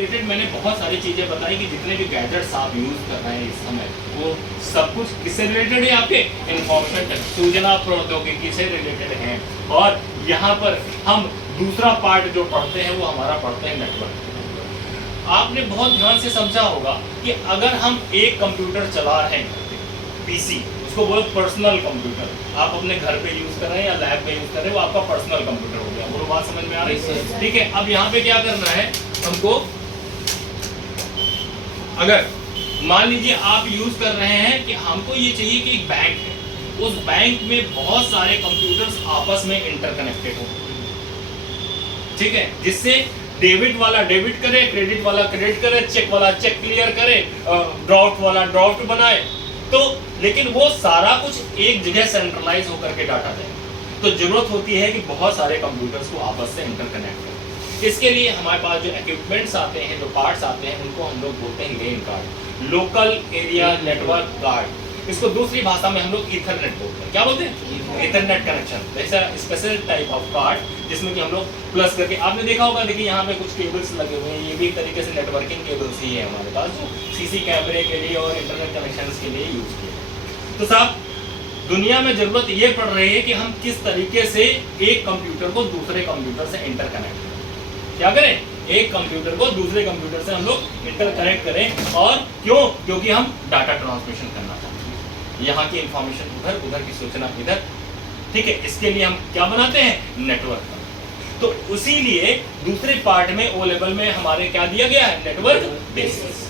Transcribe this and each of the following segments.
Related मैंने बहुत सारी चीज़ें बताई कि जितने भी गैजेट्स आप यूज़ कर रहे हैं इस समय, वो सब कुछ किससे रिलेटेड है? आपके इंफॉर्मेशन सूचना प्रौद्योगिकी से रिलेटेड हैं। और यहाँ पर हम दूसरा पार्ट जो पढ़ते हैं वो हमारा पढ़ते हैं नेटवर्क। आपने बहुत ध्यान से समझा होगा कि अगर हम एक कंप्यूटर चला रहे हैं, पीसी, उसको बोलो पर्सनल कंप्यूटर, आप अपने घर पे यूज कर रहे हैं या लैब में यूज कर रहे हैं, वो आपका पर्सनल कंप्यूटर हो गया। वो बात समझ में आ रही है? ठीक है। अब यहाँ पे क्या करना है हमको, अगर मान लीजिए आप यूज कर रहे हैं कि हमको ये चाहिए कि एक बैंक है, उस बैंक में बहुत सारे कंप्यूटर्स आपस में इंटरकनेक्टेड हो, ठीक है, जिससे डेबिट वाला डेबिट करे, क्रेडिट वाला क्रेडिट करे, चेक वाला चेक क्लियर करे, ड्राफ्ट वाला ड्राफ्ट बनाए, तो लेकिन वो सारा कुछ एक जगह सेंट्रलाइज होकर के डाटा जाए। तो जरूरत होती है कि बहुत सारे कंप्यूटर्स को आपस से इंटरकनेक्ट करें। इसके लिए हमारे पास जो इक्विपमेंट्स आते हैं, जो पार्ट्स आते हैं, उनको हम लोग बोलते हैं LAN card, local area network card. इसको दूसरी भाषा में हम लोग ईथरनेट बोलते हैं। क्या बोलते हैं? Ethernet connection. ऐसा स्पेशल टाइप ऑफ कार्ड जिसमें कि हम लोग प्लस करके, आपने देखा होगा, देखिए यहाँ पे कुछ केबल्स लगे हुए हैं, ये भी एक तरीके से नेटवर्किंग केबल्स ही है हमारे पास, जो सीसी कैमरे के लिए और इंटरनेट कनेक्शंस के लिए यूज किए। तो साहब, दुनिया में जरूरत ये पड़ रही है कि हम किस तरीके से एक कंप्यूटर को दूसरे कंप्यूटर से इंटरकनेक्ट करें। क्या करें? एक कंप्यूटर को दूसरे कंप्यूटर से हम लोग इंटरकनेक्ट करें। और क्यों? क्योंकि हम डाटा ट्रांसमिशन करना चाहते हैं, यहाँ की इंफॉर्मेशन उधर, उधर की सूचना इधर, ठीक है। इसके लिए हम क्या बनाते हैं? नेटवर्क। तो उसी लिए दूसरे पार्ट में ओ लेवल में हमारे क्या दिया गया है? Network basis.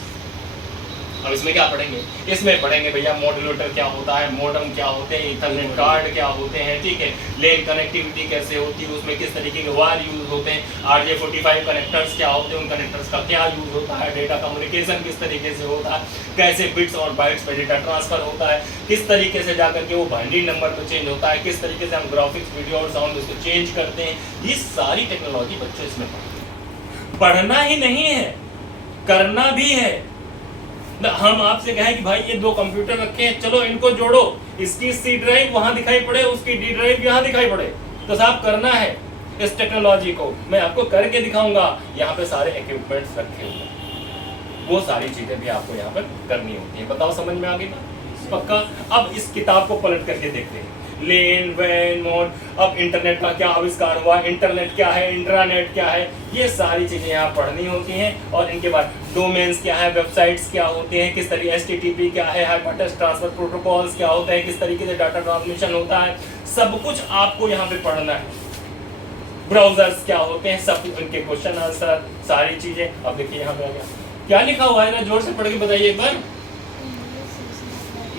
अब इसमें क्या पढ़ेंगे? इसमें पढ़ेंगे भैया मॉड्यूलेटर क्या होता है, मॉडेम क्या होते हैं, ईथरनेट कार्ड क्या होते हैं, ठीक है, लेन कनेक्टिविटी कैसे होती है, उसमें किस तरीके के वायर यूज होते हैं, RJ45 कनेक्टर्स क्या होते हैं, उन कनेक्टर्स का क्या यूज होता है, डेटा कम्युनिकेशन किस तरीके से होता है, कैसे बिट्स और बाइट्स पे डेटा ट्रांसफर होता है, किस तरीके से जाकर के वो बाइनरी नंबर पे चेंज होता है, किस तरीके से हम ग्राफिक्स, वीडियो और साउंड उसको चेंज करते हैं। ये सारी टेक्नोलॉजी बच्चों इसमें पढ़ना ही नहीं है, करना भी है। हम आपसे कहें कि भाई ये दो कंप्यूटर रखे हैं, चलो इनको जोड़ो, इसकी सी ड्राइव वहां दिखाई पड़े, उसकी डी ड्राइव यहाँ दिखाई पड़े, तो साहब करना है इस टेक्नोलॉजी को। मैं आपको करके दिखाऊंगा। यहाँ पे सारे इक्विपमेंट्स रखे हुए हैं, वो सारी चीजें भी आपको यहाँ पर करनी होती है। बताओ समझ में आ गई ना? पक्का। अब इस किताब को पलट करके देखते हैं, लेन वैन मोड। अब इंटरनेट का क्या आविष्कार हुआ, इंटरनेट क्या है, इंट्रानेट क्या है, ये सारी चीजें यहाँ पढ़नी होती हैं। और इनके बाद डोमेन्स क्या है, वेबसाइट्स क्या होते हैं, किस तरीके HTTP क्या है, हाइपरटेक्स्ट ट्रांसफर प्रोटोकॉल्स क्या होते हैं, किस तरीके से डाटा ट्रांसमिशन होता है, सब कुछ आपको यहाँ पे पढ़ना है। ब्राउजर्स क्या होते हैं, सब उनके क्वेश्चन आंसर, सारी चीजें। अब देखिए यहाँ पे आ गया, क्या लिखा हुआ है ना, जोर से पढ़ के बताइए एक बार।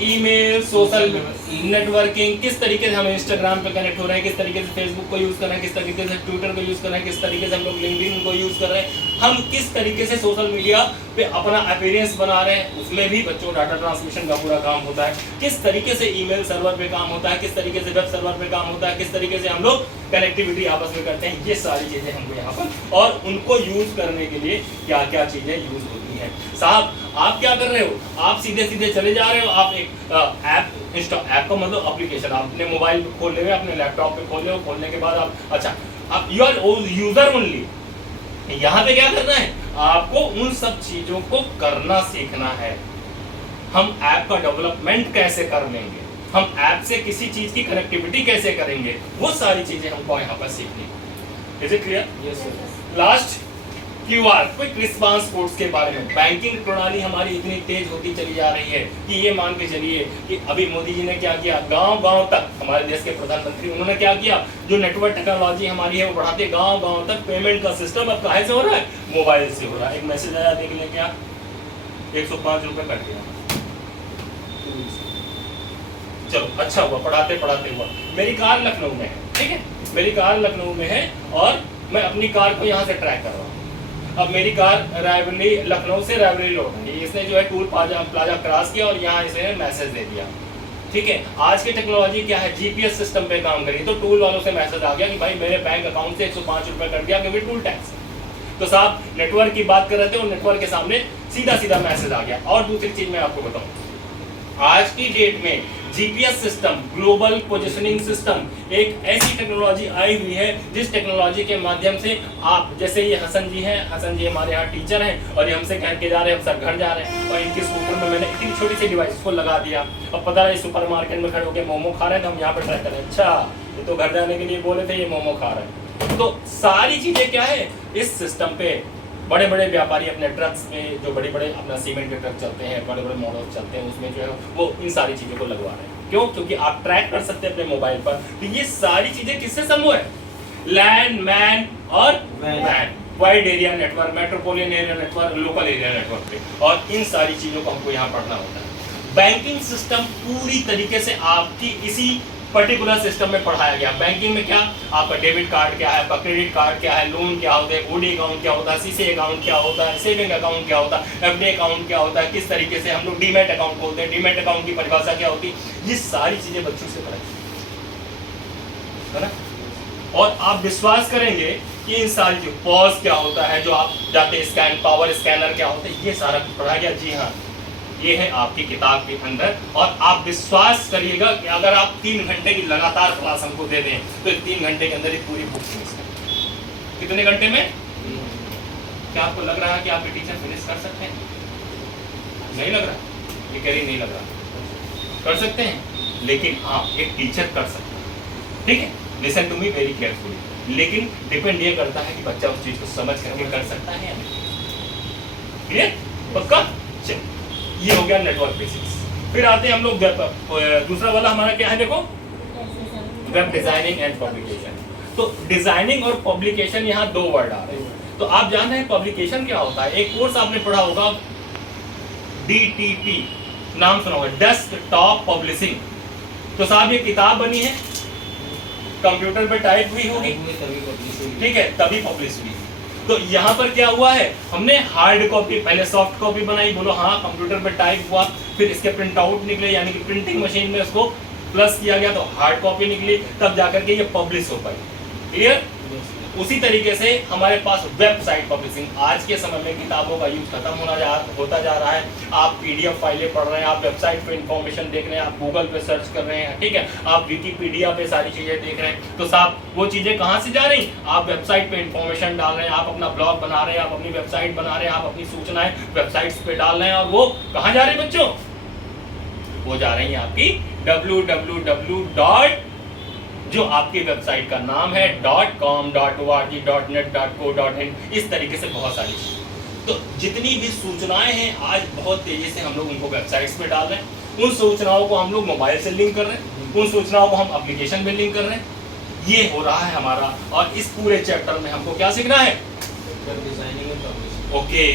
ईमेल, सोशल नेटवर्किंग, किस तरीके से हम इंस्टाग्राम पे कनेक्ट हो रहे हैं, किस तरीके से फेसबुक को यूज कर रहे हैं, किस तरीके से ट्विटर को यूज कर रहे हैं, किस तरीके से हम लोग लिंक्डइन को यूज कर रहे हैं, हम किस तरीके से सोशल मीडिया पे अपना अपीयरेंस बना रहे हैं, उसमें भी बच्चों डाटा ट्रांसमिशन का पूरा काम होता है। किस तरीके से ईमेल सर्वर पे काम होता है, किस तरीके से वेब सर्वर पे काम होता है, किस तरीके से हम लोग कनेक्टिविटी आपस में करते हैं, ये सारी चीजें हमको यहाँ पर, और उनको यूज करने के लिए क्या क्या चीजें यूज होती हैं। साहब आप क्या कर रहे हो? आप सीधे सीधे चले जा रहे हो, आप एक ऐप इंस्टॉल, ऐप का मतलब एप्लीकेशन आपने मोबाइल पे खोल ले, अपने लैपटॉप पे खोल ले, खोलने के बाद आप, अच्छा, आप यू आर यूजर ओनली। यहाँ पे क्या करना है? आपको उन सब चीजों को करना सीखना है। हम ऐप का डेवलपमेंट कैसे कर लेंगे, हम ऐप से किसी चीज की कनेक्टिविटी कैसे करेंगे, वो सारी चीजें हमको यहाँ पर सीखनी। Is it clear? Yes sir. Last QR, quick response codes के बारे में। बैंकिंग प्रणाली हमारी इतनी तेज होती चली जा रही है कि ये मान के चलिए कि अभी मोदी जी ने क्या किया, गांव-गांव तक, हमारे देश के प्रधानमंत्री, उन्होंने क्या किया, जो नेटवर्क टेक्नोलॉजी हमारी है वो बढ़ाते गांव-गांव तक पेमेंट का सिस्टम अब कहाँ से हो रहा है? मोबाइल से हो रहा है। एक मैसेज आया, देख लें क्या, 105 रुपए कट गया। चलो अच्छा हुआ, पढ़ाते पढ़ाते हुआ। मेरी कार लखनऊ में है, ठीक है, मेरी कार लखनऊ में है और मैं अपनी कार को यहाँ से ट्रैक कर रहा हूँ। अब मेरी कार रायबरेली, लखनऊ से रायबरेली लौट रही है, इसने जो है टूल प्लाजा क्रॉस किया और यहाँ इसने मैसेज दे दिया, ठीक है। आज की टेक्नोलॉजी क्या है, GPS सिस्टम पे काम करी, तो टूल वालों से मैसेज आ गया कि भाई मेरे बैंक अकाउंट से 105 रुपए कट गया क्योंकि टूल टैक्स। तो साहब नेटवर्क की बात कर रहे थे और नेटवर्क के सामने सीधा सीधा मैसेज आ गया। और दूसरी चीज मैं आपको बताऊं, आज की डेट में GPS system, global positioning system, एक ऐसी टेक्नोलॉजी आई हुई है जिस टेक्नोलॉजी के माध्यम से आप, जैसे ये हसन जी हैं, हसन जी हमारे यहाँ टीचर हैं और ये हमसे कह के जा रहे हैं, हम सर घर जा रहे हैं और इनके स्कूटर में मैंने इतनी छोटी सी डिवाइस को लगा दिया और पता है सुपर मार्केट में खड़े होकर मोमो खा रहे हैं तो हम यहाँ पर ट्राई करें, अच्छा ये तो घर जाने के लिए बोले थे, ये मोमो खा रहे हैं। तो सारी चीजें क्या है, इस सिस्टम पे बड़े बड़े व्यापारी अपने ट्रक्स में, जो बड़े बड़े अपना सीमेंट के ट्रक चलते हैं, बड़े बड़े मॉडल्स चलते हैं, उसमें जो है वो इन सारी चीज़ों को लगवा रहे हैं। क्यों? क्योंकि आप ट्रैक कर सकते हैं अपने मोबाइल पर। तो ये सारी चीज़ें किससे संभव है? लैंड, मैन और वैन, wide area network, metropolitan area network, local area network पे, और इन सारी चीज़ों को हमको यहाँ पढ़ना होता है। बैंकिंग सिस्टम पूरी तरीके से आपकी इसी पर्टिकुलर सिस्टम में पढ़ाया गया। बैंकिंग में क्या, आपका डेबिट कार्ड क्या है, आपका क्रेडिट कार्ड क्या है, लोन क्या होता है, ओडी अकाउंट क्या होता है, सीसी अकाउंट क्या होता है, सेविंग अकाउंट क्या होता है, एफडी अकाउंट क्या होता है, किस तरीके से हम लोग डीमैट अकाउंट खोलते हैं, डीमैट अकाउंट की परिभाषा क्या होती है, ये सारी चीजें बच्चों से पढ़ाई है ना। और आप विश्वास करेंगे कि इन सारी चीज, पॉज क्या होता है, जो आप जाते स्कैन, पावर स्कैनर क्या होता है, ये सारा कुछ पढ़ाया गया। जी हाँ, ये है आपकी किताब के अंदर। और आप विश्वास करिएगा कि अगर आप 3 घंटे की लगातार क्लास हमको दे दें तो 3 घंटे के अंदर ही पूरी बुक फिनिश कर। कितने घंटे में? क्या आपको लग रहा है कि आपके टीचर फिनिश कर सकते हैं? नहीं लग रहा, ये कह रही नहीं लग रहा। कर सकते हैं, लेकिन आप एक टीचर कर सकते हैं, ठीक है। Listen to me very carefully. लेकिन डिपेंड ये करता है कि बच्चा उस चीज को समझ करके कर सकता है या नहीं। क्लियर? पक्का? चलो, ये हो गया नेटवर्क बेसिक्स। फिर आते हैं हम लोग दूसरा वाला हमारा क्या है, देखो, वेब डिजाइनिंग एंड पब्लिकेशन। तो डिजाइनिंग और पब्लिकेशन, यहाँ 2 वर्ड आ रहे हैं। तो आप जान रहे हैं पब्लिकेशन क्या होता है? एक कोर्स आपने पढ़ा होगा, DTP नाम सुना होगा, डेस्कटॉप पब्लिशिंग। तो साहब ये किताब बनी है, कंप्यूटर पे टाइप हुई होगी, ठीक है, तभी पब्लिश हुई। तो यहाँ पर क्या हुआ है, हमने हार्ड कॉपी, पहले सॉफ्ट कॉपी बनाई, बोलो हाँ, कंप्यूटर पे टाइप हुआ, फिर इसके प्रिंट आउट निकले, यानी कि प्रिंटिंग मशीन में उसको प्लस किया गया तो हार्ड कॉपी निकली, तब जाकर के ये पब्लिश हो पाई। क्लियर? उसी तरीके से हमारे पास वेबसाइट पब्लिशिंग, आज के समय में किताबों का यूज खत्म होता जा रहा है। आप PDF फाइलें पढ़ रहे हैं, आप वेबसाइट पे इंफॉर्मेशन देख रहे हैं, आप गूगल पे सर्च कर रहे हैं, ठीक है, आप विकिपीडिया पे सारी चीजें देख रहे हैं। तो साहब वो चीजें कहाँ से जा रही? आप वेबसाइट पे इंफॉर्मेशन डाल रहे हैं, आप अपना ब्लॉग बना रहे हैं, आप अपनी वेबसाइट बना रहे हैं, आप अपनी सूचनाएं वेबसाइट्स पे डाल रहे हैं, और वो कहाँ जा रही है बच्चों? वो जा रही है आपकी www. जो आपकी वेबसाइट का नाम है .com, .org, .net, .co.in, इस तरीके से बहुत सारी चीजें। तो जितनी भी सूचनाएं हैं आज बहुत तेजी से हम लोग उनको वेबसाइट्स पे डाल रहे हैं, उन सूचनाओं को हम लोग मोबाइल से लिंक कर रहे हैं, उन सूचनाओं को हम एप्लीकेशन में लिंक कर रहे हैं। ये हो रहा है हमारा। और इस पूरे चैप्टर में हमको क्या सीखना है? Okay,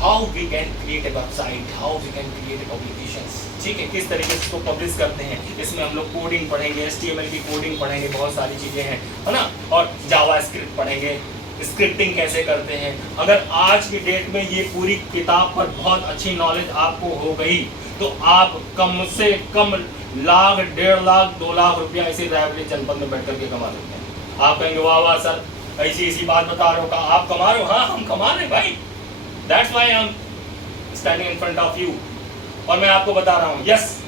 how we can create a website, how we can create a publications, ठीक है, किस तरीके से इसको पब्लिश करते हैं। इसमें हम लोग कोडिंग पढ़ेंगे, HTML की कोडिंग पढ़ेंगे, बहुत सारी चीज़ें हैं, है ना, और जावा स्क्रिप्ट पढ़ेंगे, स्क्रिप्टिंग कैसे करते हैं। अगर आज की डेट में ये पूरी किताब पर बहुत अच्छी नॉलेज आपको हो गई तो आप कम से कम लाख, 1.5 लाख, 2 लाख रुपया इसी रायबरेली जनपद में बैठ करके कमा सकते हैं। आप कहेंगे वाह वाह सर, ऐसी बात बता रहे हो, का आप कमा रहे हो? हाँ, हम कमा रहे हैं भाई, that's why I am standing in front of you, और मैं आपको बता रहा हूँ, यस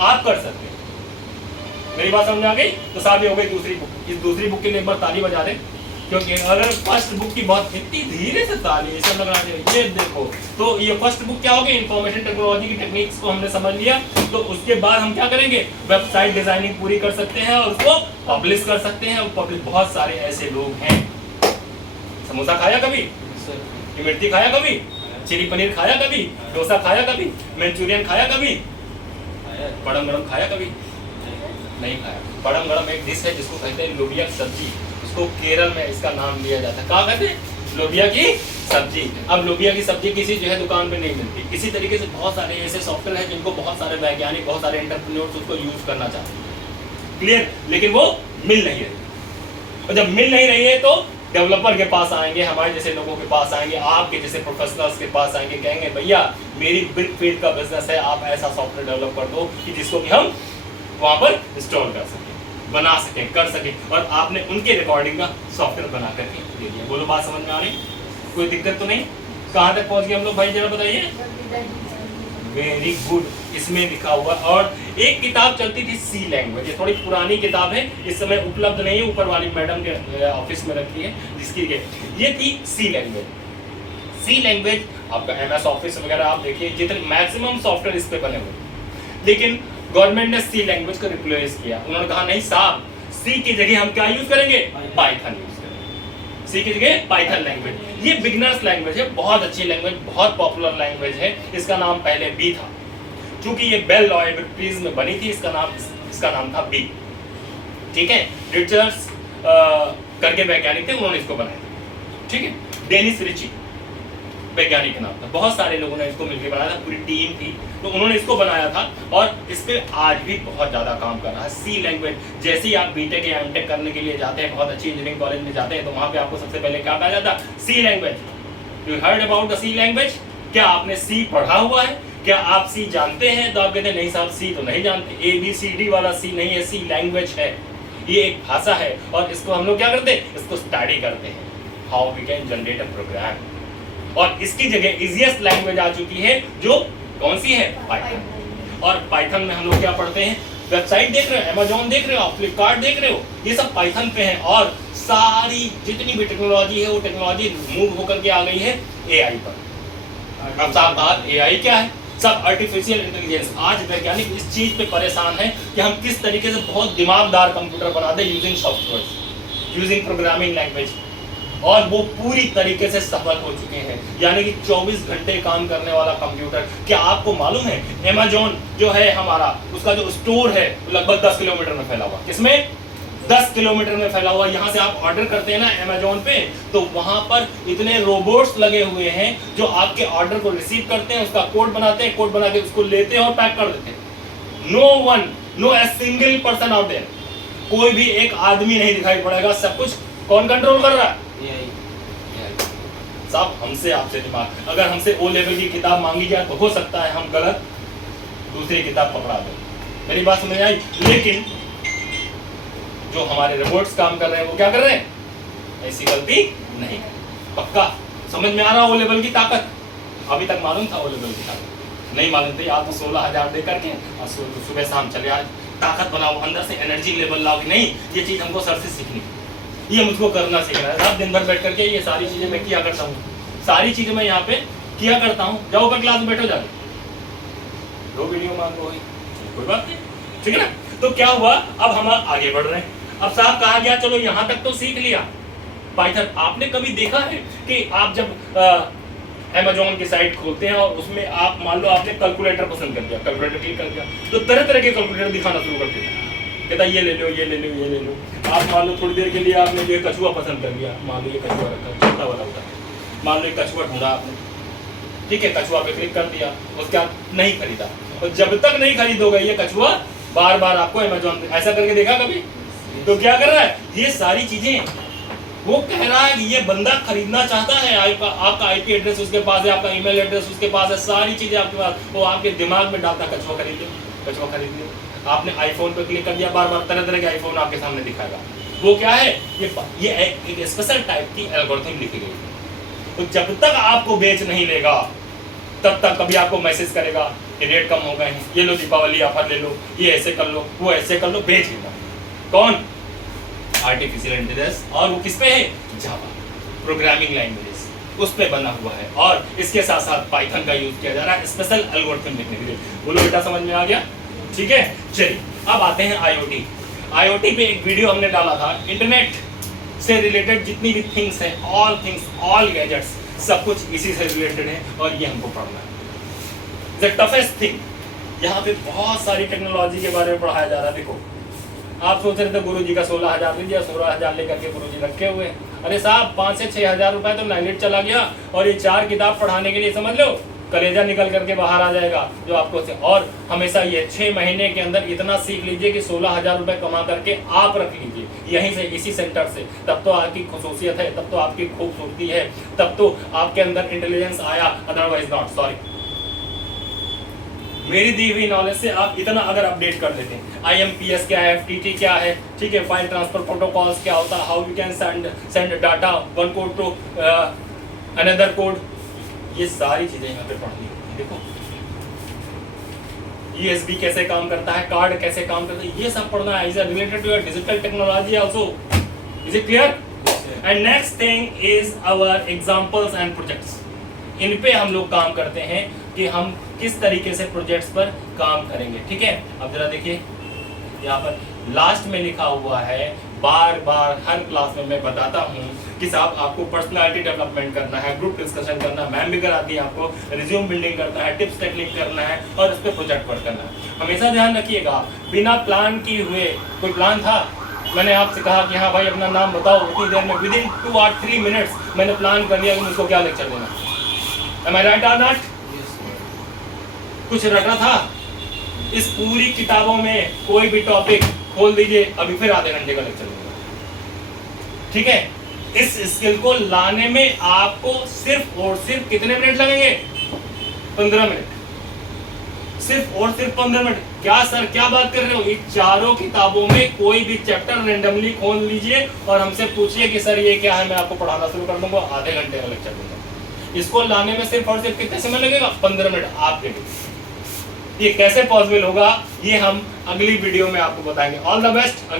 आप कर सकते हैं। मेरी बात समझ आ गई? तो साहब ये हो गई दूसरी बुक। इस दूसरी बुक के लिए एक बार ताली बजा दें, क्योंकि अगर फर्स्ट बुक की बात इतनी धीरे से ताली ऐसा लग रहा है, ये देखो, तो ये फर्स्ट बुक क्या होगी? इंफॉर्मेशन टेक्नोलॉजी की टेक्निक्स को हमने समझ लिया। तो उसके बाद हम क्या करेंगे? वेबसाइट डिजाइनिंग पूरी कर सकते हैं और उसको पब्लिश कर सकते हैं। और पब्लिश बहुत सारे ऐसे लोग हैं। समोसा खाया कभी? इमरती खाया कभी? चिली पनीर खाया कभी? डोसा खाया कभी? मंचूरियन खाया कभी? पड़म गड़म खाया कभी? नहीं खाया। पड़म गड़म एक डिश है जिसको कहते हैं लोबिया की सब्जी। इसको केरल में इसका नाम लिया जाता है, क्या कहते हैं? लोबिया की सब्जी। अब लोबिया की सब्जी किसी जो है दुकान पे नहीं मिलती। इसी तरीके से बहुत सारे ऐसे सॉफ्टवेयर हैं जिनको बहुत सारे वैज्ञानिक, बहुत सारे एंटरप्रेन्योर्स उसको यूज करना चाहते हैं। क्लियर? लेकिन वो मिल नहीं रही। और जब मिल नहीं रही है तो डेवलपर के पास आएंगे, हमारे जैसे लोगों के पास आएंगे, आपके जैसे प्रोफेशनल्स के पास आएंगे, कहेंगे भैया मेरी ब्रिक फील्ड का बिजनेस है, आप ऐसा सॉफ्टवेयर डेवलप कर दो कि जिसको कि हम वहाँ पर इंस्टॉल कर सकें, बना सकें, कर सकें। और आपने उनके रिकॉर्डिंग का सॉफ्टवेयर बना कर दे दिया। बोलो, बात समझ में आ रही? कोई दिक्कत तो नहीं? कहाँ तक पहुँच गए हम लोग भाई, जरा बताइए। वेरी गुड, इसमें लिखा हुआ। और एक किताब चलती थी सी लैंग्वेज, ये थोड़ी पुरानी किताब है, इस समय उपलब्ध नहीं है, ऊपर वाली मैडम के ऑफिस में रखी है, जिसकी ये थी सी लैंग्वेज। सी लैंग्वेज आपका एमएस ऑफिस वगैरह आप देखिए, जितने मैक्सिमम सॉफ्टवेयर इस पे बने हुए, लेकिन गवर्नमेंट ने सी लैंग्वेज को रिप्लेस किया। उन्होंने कहा नहीं साहब, सी की जगह हम क्या यूज करेंगे, पाइथन यूज करेंगे, सी की जगह पाइथन लैंग्वेज। ये बिगनर्स लैंग्वेज है, बहुत अच्छी लैंग्वेज, बहुत पॉपुलर लैंग्वेज है। इसका नाम पहले बी था, क्योंकि ये बेल लैबोरेटरीज में बनी थी, इसका नाम था बी। ठीक है, रिचर्ड्स करके वैज्ञानिक थे, उन्होंने इसको बनाया। ठीक है, डेनिस रिची वैज्ञानिक का नाम था, बहुत सारे लोगों ने इसको मिलकर बनाया था, पूरी टीम थी, तो उन्होंने इसको बनाया था और इस पे आज भी बहुत ज्यादा काम कर रहा है। सी लैंग्वेज, जैसे ही आप बीटेक या एमटेक करने के लिए जाते हैं, बहुत अच्छी इंजीनियरिंग कॉलेज में जाते हैं, तो वहां पे आपको सबसे पहले क्या कहा जाता है, C language. You heard about the C language? क्या आपने सी पढ़ा हुआ है? क्या आप सी जानते हैं? तो आप कहते हैं नहीं साहब, सी तो नहीं जानते, ABCD वाला सी नहीं है, सी लैंग्वेज है, ये एक भाषा है, और इसको हम लोग क्या करते हैं, इसको स्टडी करते हैं, how we can generate a program. और इसकी जगह इजीएस्ट लैंग्वेज आ चुकी है, जो कौन सी है, पाइथन। और पाइथन में हम लोग क्या पढ़ते हैं, वेबसाइट देख रहे हो, अमेज़न देख रहे हो, आप फ्लिपकार्ट देख रहे हो, ये सब पाइथन पे है। और सारी जितनी भी टेक्नोलॉजी है, वो टेक्नोलॉजी मूव होकर के आ गई है AI पर। अब साहब बात AI क्या है, सब आर्टिफिशियल इंटेलिजेंस। आज वैज्ञानिक इस चीज पे परेशान है कि हम किस तरीके से बहुत दिमागदार कंप्यूटर बना दें using software, using programming language, और वो पूरी तरीके से सफल हो चुके हैं। यानी कि 24 घंटे काम करने वाला कंप्यूटर। क्या आपको मालूम है, अमेज़न जो है हमारा, उसका जो स्टोर है लगभग 10 किलोमीटर में फैला हुआ। किसमें? 10 किलोमीटर में फैला हुआ। यहाँ से आप ऑर्डर करते हैं ना अमेज़न पे, तो वहां पर इतने रोबोट्स लगे हुए हैं जो आपके ऑर्डर को रिसीव करते हैं, उसका कोड बनाते हैं, कोड बना के उसको लेते हैं और पैक कर देते हैं। No a single person out there, कोई भी एक आदमी नहीं दिखाई पड़ेगा। सब कुछ कौन कंट्रोल कर रहा है? साहब हमसे आपसे दिमाग, अगर हमसे O लेवल की किताब मांगी जाए तो हो सकता है हम गलत दूसरी किताब पकड़ा दें, मेरी बात समझ आई। लेकिन जो हमारे रोबोट्स काम कर रहे हैं वो क्या कर रहे हैं, ऐसी गलती नहीं कर। पक्का समझ में आ रहा O लेवल की ताकत? अभी तक मालूम था O लेवल की ताकत? नहीं मालूम थी। आप तो 16,000 दे करके सुबह शाम चले आज ताकत बनाओ, अंदर से एनर्जी लेवल लाओ। नहीं, ये चीज हमको सर से सीखनी, ये मुझको करना सीखना है। रात दिन भर बैठ करके ये सारी चीजें मैं किया करता हूँ, सारी चीजें मैं यहाँ पे किया करता हूँ। जाओ ऊपर क्लास में बैठो, जाके दो वीडियो मांगो, कोई बात नहीं, ठीक है ना। तो क्या हुआ, अब हम आगे बढ़ रहे हैं। अब साहब कहा गया चलो यहाँ तक तो सीख लिया पाइथन। आपने कभी देखा है कि आप जब अमेज़न की साइट खोलते हैं और उसमें आप मान लो आपने कैलकुलेटर पसंद कर लिया, कैलकुलेटर क्लिक कर दिया, तो तरह तरह के कैलकुलेटर दिखाना शुरू कर देता है, कहता ये ले लो, ये ले लो, ये ले लो। आप मान लो थोड़ी देर के लिए आपने जो कछुआ पसंद कर लिया, मान लो ये कछुआ रखा, छोटा वाला होता है, मान लो ये कछुआ ढूंढा आपने, ठीक है, कछुआ पे क्लिक कर दिया, उसके बाद नहीं खरीदा। और जब तक नहीं खरीदोगे ये कछुआ बार बार आपको अमेज़न पे ऐसा करके देखा कभी? तो क्या कर रहा है, ये सारी चीजें वो कह रहा है कि ये बंदा खरीदना चाहता है, आपका IP एड्रेस उसके पास है, आपका ईमेल एड्रेस उसके पास है, सारी चीजें आपके पास, वो आपके दिमाग में डालता कछुआ खरीद लो, कछुआ खरीद लो। आपने आईफोन पे क्लिक कर दिया, बार बार तरह तरह के आईफोन आपके सामने दिखाएगा। वो क्या है, ये एक स्पेशल टाइप की एल्गोरिथम लिखी गई है। तो जब तक आपको बेच नहीं लेगा तब तक कभी आपको मैसेज करेगा कि रेट कम हो गए हैं, ये लो दीपावली ऑफर ले लो, ये ऐसे कर लो, वो ऐसे कर लो, बेचेगा कौन? Artificial intelligence. और वो किस पे है? जावा, प्रोग्रामिंग लैंग्वेज, उस पे बना हुआ है। और इसके साथ साथ पाइथन का यूज किया जा रहा है स्पेशल एल्गोरिथम लिखने के लिए। बोलो बेटा समझ में आ गया? ठीक है, चलिए अब आते हैं IoT पे एक वीडियो हमने डाला था, इंटरनेट से रिलेटेड जितनी भी थिंग्स है, ऑल थिंग्स, ऑल गैजेट्स, सब कुछ इसी से रिलेटेड है और ये हमको पढ़ना है। द टफेस्ट थिंग, यहाँ पे बहुत सारी टेक्नोलॉजी के बारे में पढ़ाया जा रहा है। देखो आप सोच रहे थे गुरु जी का 16,000 दे दिया, 16,000 लेकर के गुरु जी रखे हुए। अरे साहब 5 से 6,000 रुपए तो नाइलेट चला गया, और ये 4 किताब पढ़ाने के लिए समझ लो कलेजा निकल करके बाहर आ जाएगा जो आपको से। और हमेशा ये 6 महीने के अंदर इतना सीख लीजिए कि 16,000 रुपए कमा करके आप रख लीजिए यहीं से, इसी सेंटर से। तब तो आपकी खुसूसियत है, तब तो आपकी खूबसूरती है, तब तो आपके अंदर इंटेलिजेंस आया, अदरवाइज नॉट। सॉरी, मेरी दी हुई नॉलेज से आप इतना अगर अपडेट कर लेते हैं, IMPS क्या है, FTT क्या है, ठीक है, फाइल ट्रांसफर प्रोटोकॉल्स क्या होता है, how you can send data one code to another code, ये सारी चीजें यहाँ पे पढ़नी होती है। देखो यूएसबी कैसे काम करता है, कार्ड कैसे काम करता है, ये सब पढ़ना है। Is related to digital technology also. Is it clear? And next thing is our examples and projects. इन पे हम लोग काम करते हैं कि हम किस तरीके से प्रोजेक्ट्स पर काम करेंगे। ठीक है, अब जरा देखिए यहाँ पर लास्ट में लिखा हुआ है, बार बार हर क्लास में मैं बताता हूँ कि साहब आपको पर्सनालिटी डेवलपमेंट करना है, ग्रुप डिस्कशन करना है, मैम भी कराती है आपको, रिज्यूम बिल्डिंग करना है, टिप्स टेक्निक करना है और इस पे प्रोजेक्ट वर्क करना है। हमेशा ध्यान रखिएगा, बिना प्लान किए हुए, कोई प्लान था, मैंने आपसे कहा कि हाँ भाई अपना नाम बताओ, उतनी देर में विद इन 2 or 3 मिनट्स मैंने प्लान कर लिया कि मुझको क्या लेक्चर देना। Am I right or not? कुछ रटा था? इस पूरी किताबों में कोई भी टॉपिक खोल दीजिए, अभी फिर आधे घंटे का लेक्चर दूंगा। ठीक है, इस स्किल को लाने में आपको सिर्फ और सिर्फ कितने मिनट लगेंगे? 15 मिनट। सिर्फ और सिर्फ 15 मिनट। क्या सर क्या बात कर रहे हो? ये चारों किताबों में कोई भी चैप्टर रैंडमली खोल लीजिए और हमसे पूछिए कि सर ये क्या है, मैं आपको पढ़ाना शुरू कर दूंगा, आधे घंटे का लेक्चर दूंगा। इसको लाने में सिर्फ और सिर्फ कितने समय लगेगा? 15 मिनट आपके लिए। ये कैसे पॉसिबल होगा, ये हम अगली वीडियो में आपको बताएंगे। All the best.